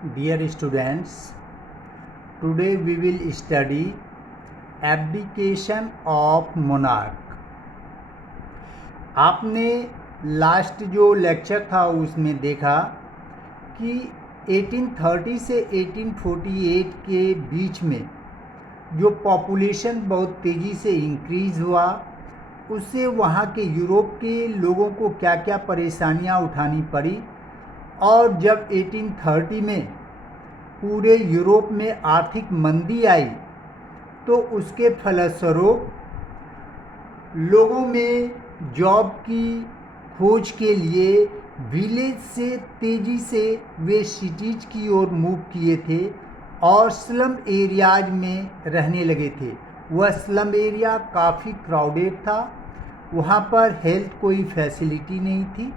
Dear students, today we will study abdication of monarch. आपने last जो lecture था उसमें देखा कि 1830 से 1848 के बीच में जो पॉपुलेशन बहुत तेज़ी से इंक्रीज़ हुआ, उससे वहाँ के यूरोप के लोगों को क्या क्या परेशानियाँ उठानी पड़ी। और जब 1830 में पूरे यूरोप में आर्थिक मंदी आई तो उसके फलस्वरूप लोगों में जॉब की खोज के लिए विलेज से तेज़ी से वे सिटीज़ की ओर मूव किए थे और स्लम एरियाज में रहने लगे थे। वह स्लम एरिया काफ़ी क्राउडेड था, वहाँ पर हेल्थ कोई फैसिलिटी नहीं थी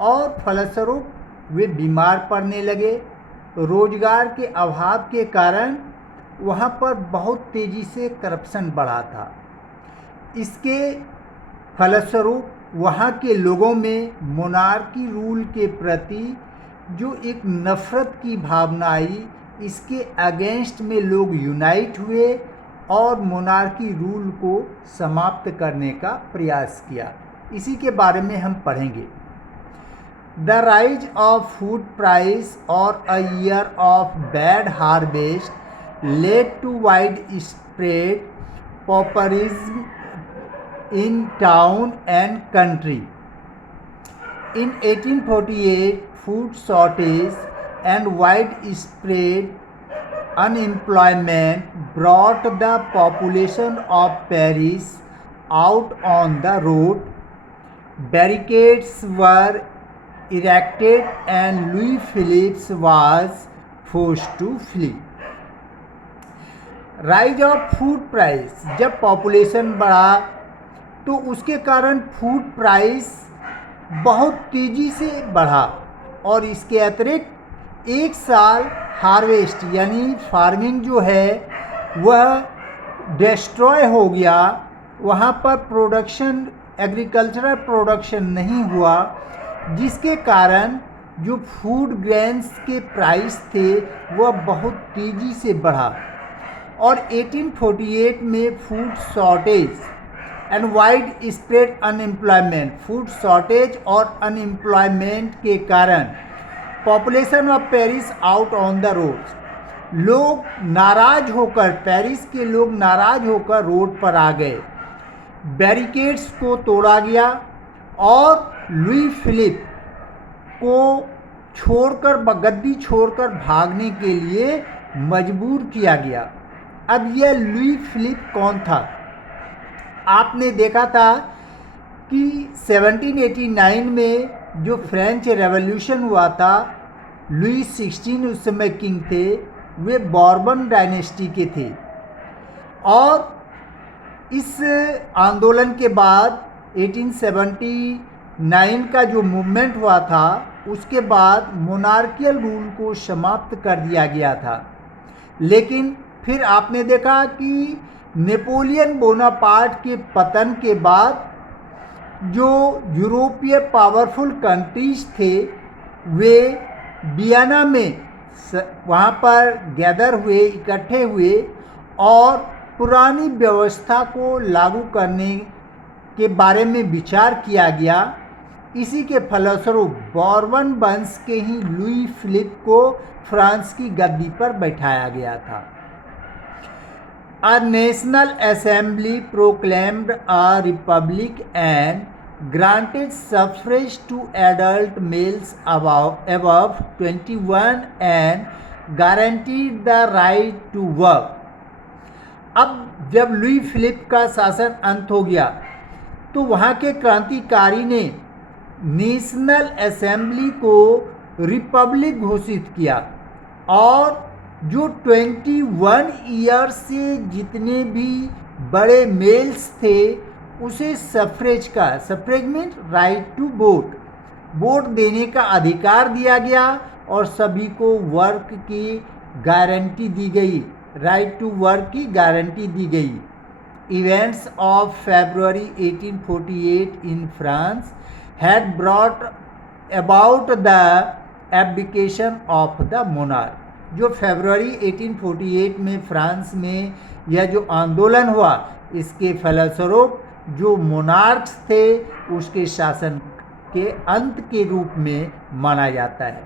और फलस्वरूप वे बीमार पड़ने लगे। रोजगार के अभाव के कारण वहाँ पर बहुत तेज़ी से करप्शन बढ़ा था। इसके फलस्वरूप वहाँ के लोगों में मोनार्की रूल के प्रति जो एक नफ़रत की भावना आई, इसके अगेंस्ट में लोग यूनाइट हुए और मोनार्की रूल को समाप्त करने का प्रयास किया। इसी के बारे में हम पढ़ेंगे। The rise of food price or a year of bad harvest led to widespread pauperism in town and country. In 1848, food shortage and widespread unemployment brought the population of Paris out on the road. Barricades were erected and Louis Philippe was forced to flee. Rise of food price, जब population बढ़ा तो उसके कारण food price बहुत तेज़ी से बढ़ा और इसके अतिरिक्त एक साल हार्वेस्ट यानी फार्मिंग जो है वह डिस्ट्रॉय हो गया। वहाँ पर प्रोडक्शन, एग्रीकल्चरल प्रोडक्शन नहीं हुआ, जिसके कारण जो फूड ग्रेन्स के प्राइस थे वह बहुत तेज़ी से बढ़ा और 1848 में food shortage and wide spread unemployment, food shortage और अनएम्प्लॉयमेंट के कारण population of Paris out on the road, लोग नाराज होकर, पेरिस के लोग नाराज होकर रोड पर आ गए। बैरिकेड्स को तोड़ा गया और लुई फिलिप को छोड़कर, गद्दी छोड़कर भागने के लिए मजबूर किया गया। अब यह लुई फिलिप कौन था? आपने देखा था कि 1789 में जो फ्रेंच रेवोल्यूशन हुआ था, लुई 16 उस समय किंग थे, वे बॉर्बन डायनेस्टी के थे और इस आंदोलन के बाद 1879 का जो मूवमेंट हुआ था उसके बाद मोनार्कियल रूल को समाप्त कर दिया गया था। लेकिन फिर आपने देखा कि नेपोलियन बोनापार्ट के पतन के बाद जो यूरोपीय पावरफुल कंट्रीज थे वे वियना में वहाँ पर गैदर हुए, इकट्ठे हुए और पुरानी व्यवस्था को लागू करने के बारे में विचार किया गया। इसी के फलस्वरूप बॉर्बन वंश के ही लुई फिलिप को फ्रांस की गद्दी पर बैठाया गया था। A national assembly proclaimed a republic and granted suffrage to adult males above 21 and guaranteed the right to work. अब जब लुई फिलिप का शासन अंत हो गया तो वहाँ के क्रांतिकारी ने नेशनल असेंबली को रिपब्लिक घोषित किया और जो 21 ईयर्स से जितने भी बड़े मेल्स थे उसे सफ्रेज का, suffrage mean right to vote, vote देने का अधिकार दिया गया और सभी को वर्क की गारंटी दी गई, राइट टू वर्क की गारंटी दी गई। Events of February 1848 in France had brought about the abdication of the monarch. जो फरवरी 1848 में फ्रांस में यह जो आंदोलन हुआ, इसके फलस्वरूप जो मोनार्क्स थे उसके शासन के अंत के रूप में माना जाता है।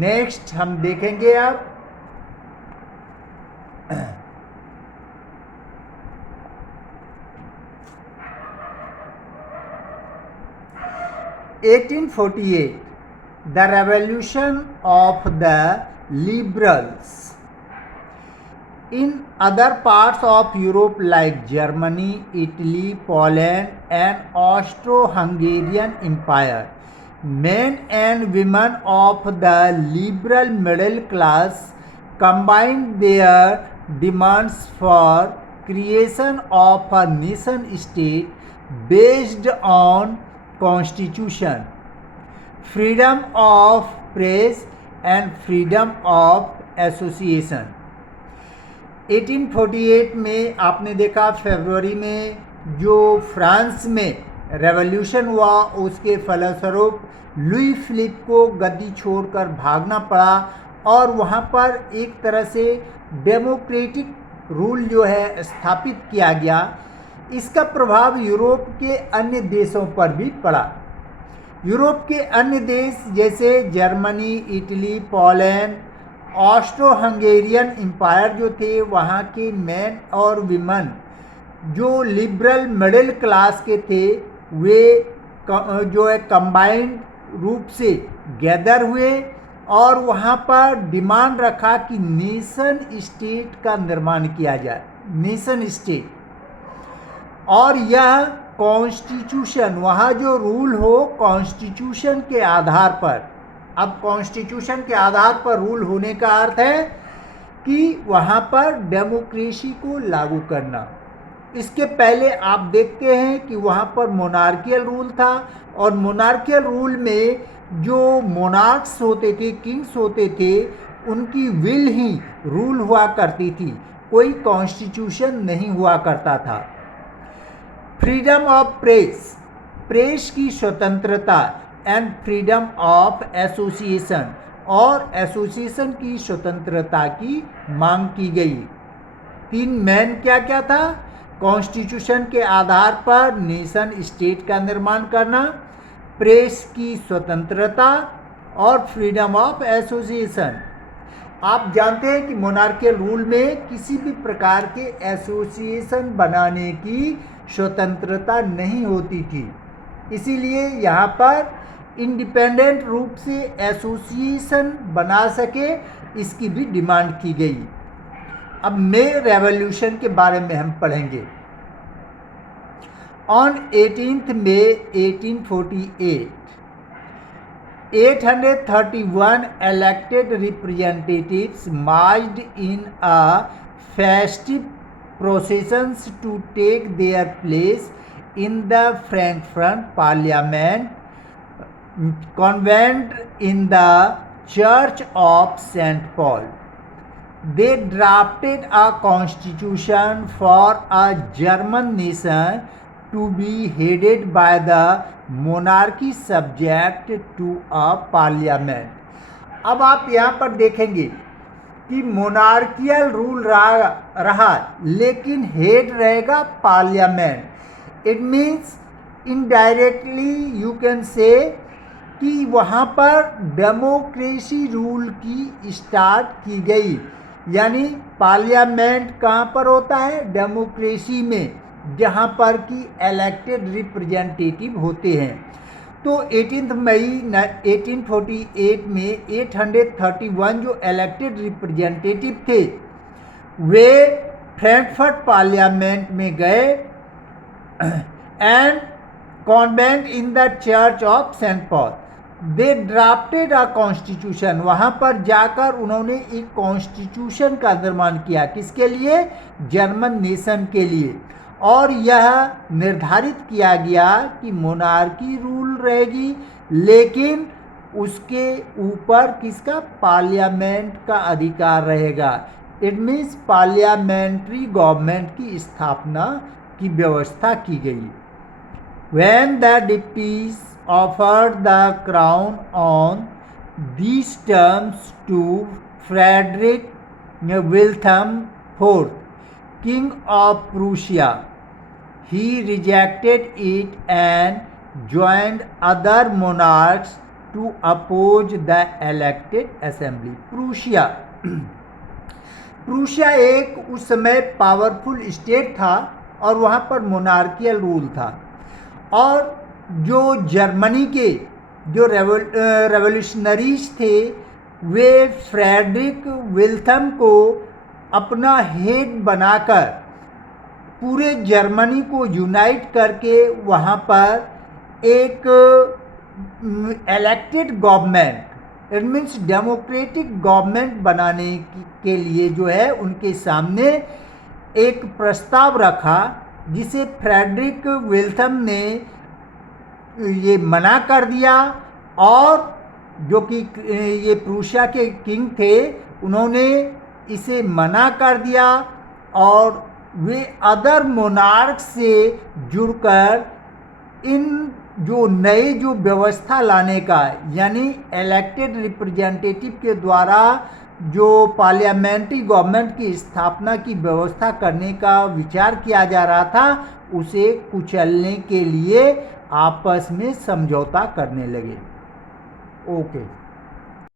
नेक्स्ट हम देखेंगे अब 1848, the revolution of the liberals. In other parts of Europe like Germany, Italy, Poland and Austro-Hungarian Empire, men and women of the liberal middle class combined their demands for creation of a nation state based on constitution, freedom of press and freedom of association। 1848 में आपने देखा फरवरी में जो France में revolution हुआ, उसके फलस्वरूप Louis Philippe को गद्दी छोड़कर भागना पड़ा और वहाँ पर एक तरह से डेमोक्रेटिक रूल जो है स्थापित किया गया। इसका प्रभाव यूरोप के अन्य देशों पर भी पड़ा। यूरोप के अन्य देश जैसे Germany, Italy, Poland, Austro Hungarian empire जो थे, वहाँ के मैन और विमेन जो लिबरल मिडिल क्लास के थे, वे जो है कंबाइंड रूप से गैदर हुए और वहाँ पर डिमांड रखा कि नेशन स्टेट का निर्माण किया जाए, नेशन स्टेट। और यह कॉन्स्टिट्यूशन, वहाँ जो रूल हो कॉन्स्टिट्यूशन के आधार पर। अब कॉन्स्टिट्यूशन के आधार पर रूल होने का अर्थ है कि वहाँ पर डेमोक्रेसी को लागू करना। इसके पहले आप देखते हैं कि वहाँ पर मोनार्कियल रूल था और मोनार्कियल रूल में जो मोनार्क्स होते थे, किंग्स होते थे, उनकी विल ही रूल हुआ करती थी, कोई कॉन्स्टिट्यूशन नहीं हुआ करता था। फ्रीडम ऑफ प्रेस, प्रेस की स्वतंत्रता एंड फ्रीडम ऑफ एसोसिएशन, और एसोसिएशन की स्वतंत्रता की मांग की गई। तीन मेन क्या क्या था? कॉन्स्टिट्यूशन के आधार पर नेशन स्टेट का निर्माण करना, प्रेस की स्वतंत्रता और फ्रीडम ऑफ एसोसिएशन। आप जानते हैं कि मोनार्कियल रूल में किसी भी प्रकार के एसोसिएशन बनाने की स्वतंत्रता नहीं होती थी, इसीलिए यहाँ पर इंडिपेंडेंट रूप से एसोसिएशन बना सके, इसकी भी डिमांड की गई। अब मे रेवोल्यूशन के बारे में हम पढ़ेंगे। On 18 May 1848, 831 elected representatives marched in a festive processions to take their place in the Frankfurt Parliament convent in the Church of St. Paul. They drafted a constitution for a German nation to be headed by the monarchy subject to a parliament. अब आप यहाँ पर देखेंगे कि monarchial rule रहा लेकिन head रहेगा parliament. It means indirectly you can say कि वहाँ पर डेमोक्रेसी रूल की स्टार्ट की गई, यानी पार्लियामेंट कहाँ पर होता है? डेमोक्रेसी में, जहाँ पर कि इलेक्टेड रिप्रेजेंटेटिव होते हैं। तो 18 मई 1848 में 831 जो इलेक्टेड रिप्रेजेंटेटिव थे, वे फ्रैंकफर्ट पार्लियामेंट में गए and convened in the church of saint Paul. They drafted a constitution, वहाँ पर जाकर उन्होंने एक कॉन्स्टिट्यूशन का निर्माण किया। किसके लिए? जर्मन नेशन के लिए। और यह निर्धारित किया गया कि मोनार्की रूल रहेगी, लेकिन उसके ऊपर किसका? पार्लियामेंट का अधिकार रहेगा। इट मीन्स पार्लियामेंट्री गवर्नमेंट की स्थापना की व्यवस्था की गई। When the deputies offered the crown on these terms to Frederick Wilhelm IV, King of Prussia. He rejected it and joined other monarchs to oppose the elected assembly. Prussia एक उस समय powerful state था और वहाँ पर monarchial rule था, और जो जर्मनी के जो रेवोल्यूशनरीज थे वे फ्रेडरिक विल्थम को अपना हेड बनाकर पूरे जर्मनी को यूनाइट करके वहाँ पर एक elected government, it means democratic government बनाने के लिए जो है उनके सामने एक प्रस्ताव रखा, जिसे फ्रेडरिक विल्थम ने ये मना कर दिया, और जो कि ये प्रूशिया के किंग थे उन्होंने इसे मना कर दिया, और वे अदर मोनार्क से जुड़कर इन जो नए जो व्यवस्था लाने का, यानी इलेक्टेड रिप्रेजेंटेटिव के द्वारा जो पार्लियामेंट्री गवर्नमेंट की स्थापना की व्यवस्था करने का विचार किया जा रहा था, उसे कुचलने के लिए आपस में समझौता करने लगे। ओके।